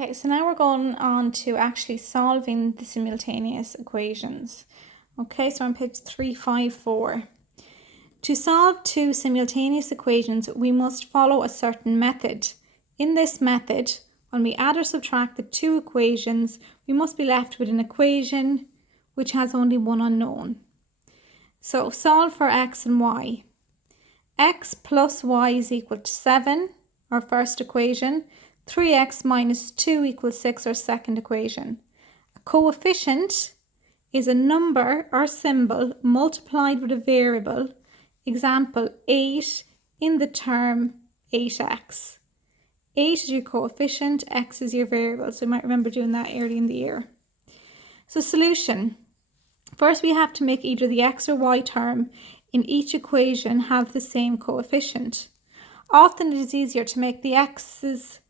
Okay, so now we're going on to actually solving the simultaneous equations. Okay, so on page 354. To solve two simultaneous equations, we must follow a certain method. In this method, when we add or subtract the two equations, we must be left with an equation which has only one unknown. So solve for x and y. X plus y is equal to 7, our first equation. 3x minus 2 equals 6, our second equation. A coefficient is a number or symbol multiplied with a variable. Example, 8 in the term 8x. 8 is your coefficient, x is your variable. So you might remember doing that early in the year. So solution. First we have to make either the x or y term in each equation have the same coefficient. Often it is easier to make the x's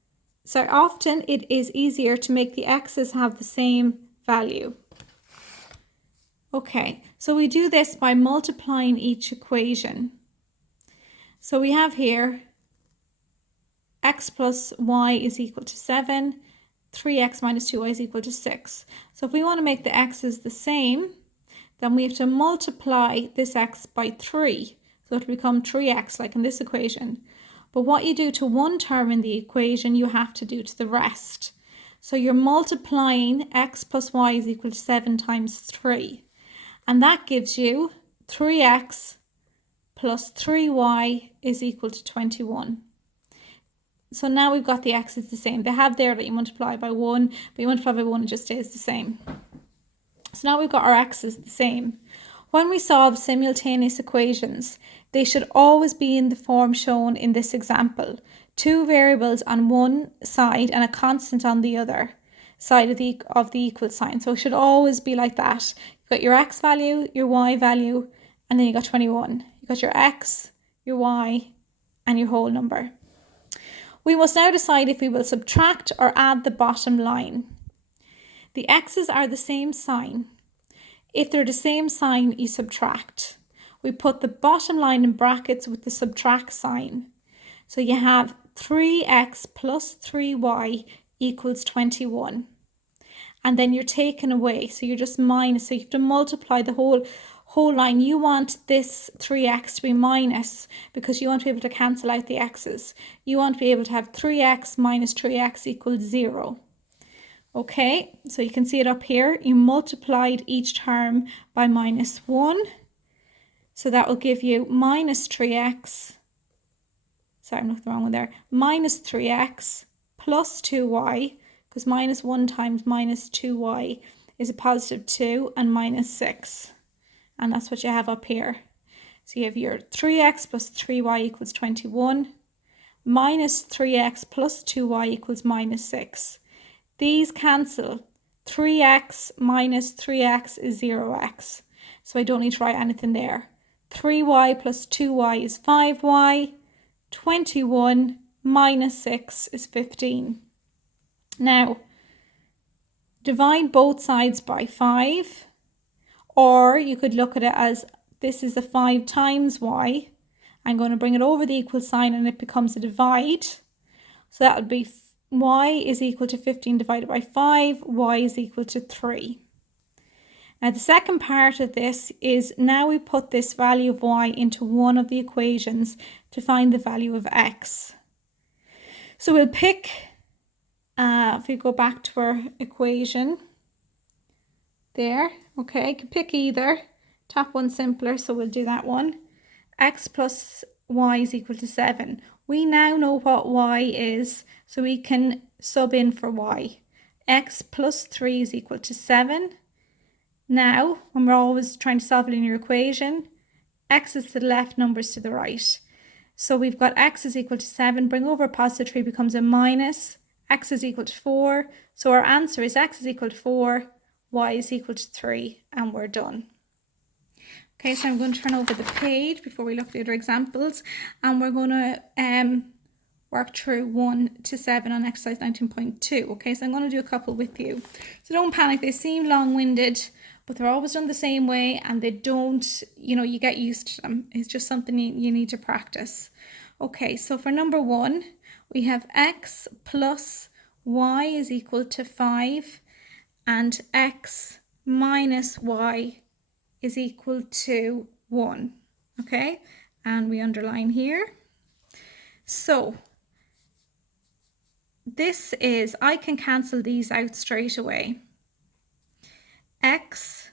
have the same value. Okay, so we do this by multiplying each equation. So we have here x plus y is equal to 7, 3x minus 2y is equal to 6. So if we want to make the x's the same, then we have to multiply this x by 3. So it will become 3x like in this equation. But what you do to one term in the equation, you have to do to the rest. So you're multiplying x plus y is equal to 7 times 3. And that gives you 3x plus 3y is equal to 21. So now we've got the x's the same. They have there that you multiply by 1, but you multiply by 1, it just stays the same. So now we've got our x's the same. When we solve simultaneous equations, they should always be in the form shown in this example. Two variables on one side and a constant on the other side of the equal sign. So it should always be like that. You've got your x value, your y value, and then you got 21. You've got your x, your y, and your whole number. We must now decide if we will subtract or add the bottom line. The x's are the same sign. If they're the same sign, you subtract. We put the bottom line in brackets with the subtract sign. So you have 3x plus 3y equals 21. And then you're taking away, so you're just minus. So you have to multiply the whole line. You want this 3x to be minus because you want to be able to cancel out the x's. You want to be able to have 3x minus 3x equals 0. Okay, so you can see it up here. You multiplied each term by minus 1. So that will give you minus 3x. Sorry, I'm looking at the wrong one there. Minus 3x plus 2y, because minus 1 times minus 2y is a positive 2, and minus 6. And that's what you have up here. So you have your 3x plus 3y equals 21. Minus 3x plus 2y equals minus 6. These cancel. 3x minus 3x is 0x. So I don't need to write anything there. 3y plus 2y is 5y. 21 minus 6 is 15. Now, divide both sides by 5. Or you could look at it as this is a 5 times y. I'm going to bring it over the equal sign and it becomes a divide. So that would be y is equal to 15 divided by 5, y is equal to 3. Now the second part of this is now we put this value of y into one of the equations to find the value of x. So we'll pick, if we go back to our equation there, okay, you can pick either. Top one simpler, so we'll do that one. X plus y is equal to 7. We now know what y is, so we can sub in for y. X plus 3 is equal to 7. Now, when we're always trying to solve a linear equation, x is to the left, numbers to the right. So we've got x is equal to 7, bring over a positive 3 becomes a minus, x is equal to 4. So our answer is x is equal to 4, y is equal to 3, and we're done. Okay, so I'm going to turn over the page before we look at the other examples, and we're going to work through 1 to 7 on exercise 19.2. Okay, so I'm going to do a couple with you. So don't panic, they seem long-winded, but they're always done the same way, and they don't, you get used to them. It's just something you need to practice. Okay, so for number 1, we have x plus y is equal to 5 and x minus y is equal to 1. Okay, and we underline here. So this is, I can cancel these out straight away. X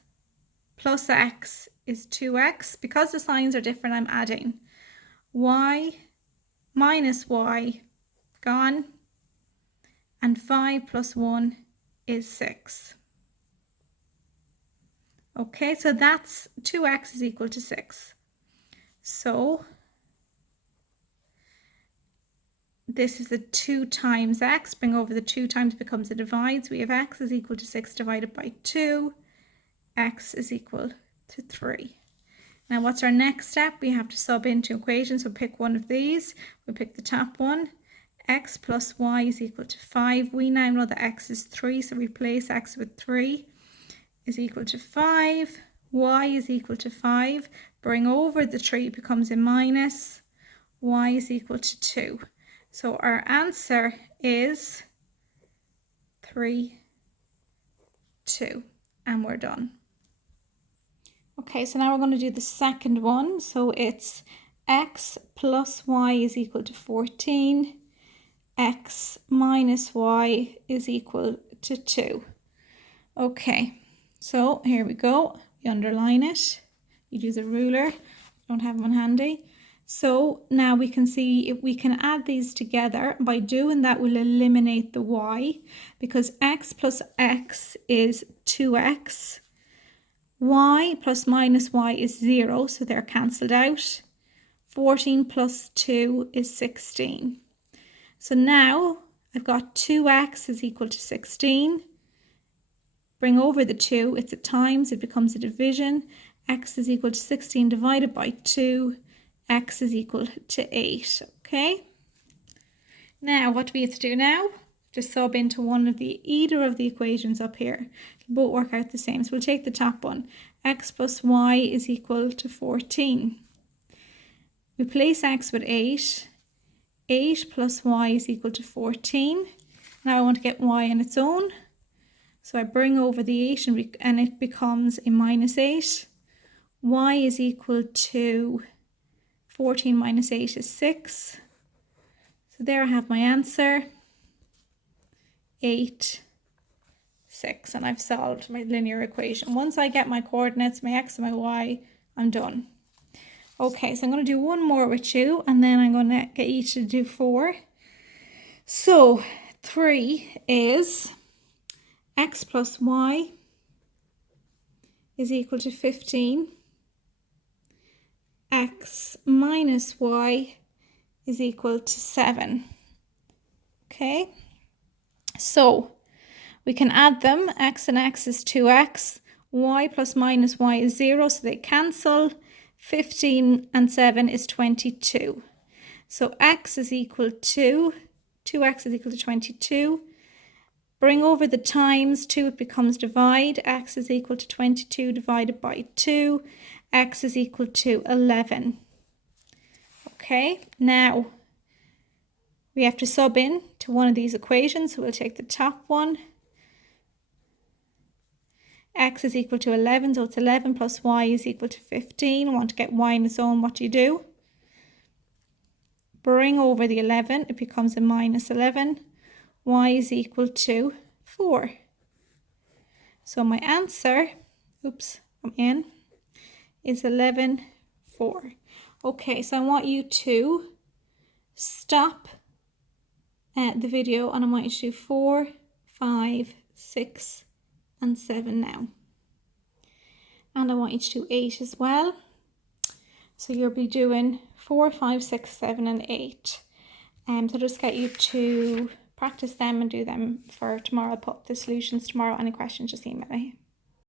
plus x is 2x. Because the signs are different, I'm adding. Y minus y, gone. And 5 plus 1 is 6. Okay, so that's 2x is equal to 6. So this is the 2 times x. Bring over the 2 times, becomes a divide. So we have x is equal to 6 divided by 2. X is equal to 3. Now what's our next step? We have to sub into equations. So pick one of these. We pick the top one. X plus y is equal to 5. We now know that x is 3. So replace x with 3 is equal to 5. Y is equal to 5. Bring over the 3, becomes a minus. Y is equal to 2. So our answer is 3, 2. And we're done. Okay, so now we're going to do the second one. So it's x plus y is equal to 14. X minus y is equal to 2. Okay, so here we go. You underline it. You use a ruler. Don't have one handy. So now we can see if we can add these together. By doing that, we'll eliminate the y because x plus x is 2x. Y plus minus y is 0, so they're cancelled out. 14 plus 2 is 16. So now I've got 2x is equal to 16. Bring over the 2, it's a times, it becomes a division. X is equal to 16 divided by 2. X is equal to 8. Okay. Now what do we have to do now? Just sub into either of the equations up here. Both work out the same. So we'll take the top one. X plus y is equal to 14. Replace x with 8. 8 plus y is equal to 14. Now I want to get y on its own. So I bring over the 8 and it becomes a minus 8. Y is equal to 14 minus 8 is 6. So there I have my answer. 8, 6, and I've solved my linear equation. Once I get my coordinates, my x and my y, I'm done. Okay, so I'm going to do one more with you, and then I'm going to get you to do 4. So 3 is x plus y is equal to 15. X minus y is equal to 7. Okay. So we can add them. X and x is 2x. Y plus minus y is 0, so they cancel. 15 and 7 is 22. So x is equal to 2x is equal to 22. Bring over the times, 2 it becomes divide. X is equal to 22 divided by 2. X is equal to 11. Okay, now we have to sub in to one of these equations. So we'll take the top one. X is equal to 11, so it's 11 plus y is equal to 15. I want to get y on its own. What do you do? Bring over the 11, it becomes a minus 11. Y is equal to 4. So my answer, is 11, 4. Okay, so I want you to stop the video and I want you to do 4, 5, 6 and 7 now. And I want you to do 8 as well. So you'll be doing 4, 5, 6, 7 and 8. So just get you to practice them and do them for tomorrow. I'll put the solutions tomorrow. Any questions, just email me.